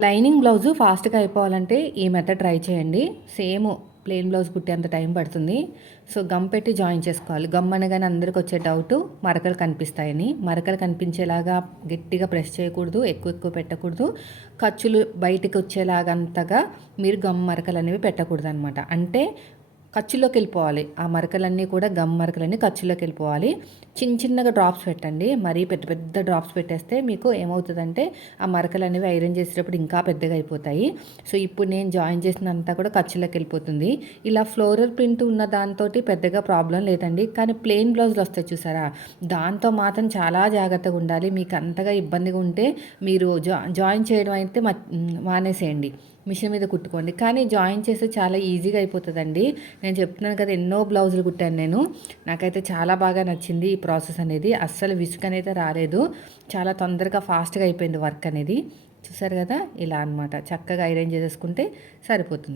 Lining blouse ఫాస్ట్‌గా అయిపోవాలంటే ఈ method try చేయండి. సేమ్ ప్లెయిన్ బ్లౌజ్ కుట్టేంత టైం పడుతుంది. సో, గమ్ పెట్టి జాయిన్ చేసుకోవాలి. గమ్ అనగానే అందరికొచ్చే డౌటు మరకలు కనిపిస్తాయని. మరకలు కనిపించేలాగా గట్టిగా ప్రెస్ చేయకూడదు. ఎక్కువ ఎక్కువ పెట్టకూడదు. ఖర్చులు బయటికొచ్చేలాగంతగా మీరు గమ్ మరకలనేవి పెట్టకూడదనమాట. అంటే ఖర్చులోకెళ్ళిపోవాలి. ఆ మరకలన్నీ కూడా గమ్ మరకలన్నీ ఖర్చులోకెళ్ళిపోవాలి. చిన్నగా డ్రాప్స్ పెట్టండి. మరీ పెద్ద పెద్ద డ్రాప్స్ పెట్టేస్తే మీకు ఏమవుతదంటే ఆ మరకలనేవి ఐరన్ చేసేటప్పుడు ఇంకా పెద్దగా అయిపోతాయి. సో, ఇప్పుడు నేను జాయిన్ చేసినంతా కూడా ఖర్చులోకెళ్ళిపోతుంది. ఇలా ఫ్లోరల్ ప్రింట్ ఉన్న దాంతోటి పెద్దగా ప్రాబ్లమ్ లేదండి. కానీ ప్లెయిన్ బ్లౌజులొస్తాయి చూసారా? దాంతో మాత్రం చాలా జాగ్రత్తగా ఉండాలి. మీకు అంతగా ఇబ్బందిగా ఉంటే మీరు జాయిన్ చేయడం అయితే మానేసేయండి. మిషన్ మీద కుట్టుకోండి. కానీ జాయిన్ చేస్తే చాలా ఈజీగా అయిపోతదండి. నేను చెప్తున్నాను కదా, ఎన్నో బ్లౌజులు కుట్టాను నేను. నాకైతే చాలా బాగా నచ్చింది ఈ ప్రాసెస్ అనేది. అస్సలు విసుగనైతే రాలేదు. చాలా తొందరగా ఫాస్ట్‌గా అయిపోయింది వర్క్ అనేది. చూసారు కదా! ఇలా అనమాట. చక్కగా ఐరన్ చేసేసుకుంటే సరిపోతుంది.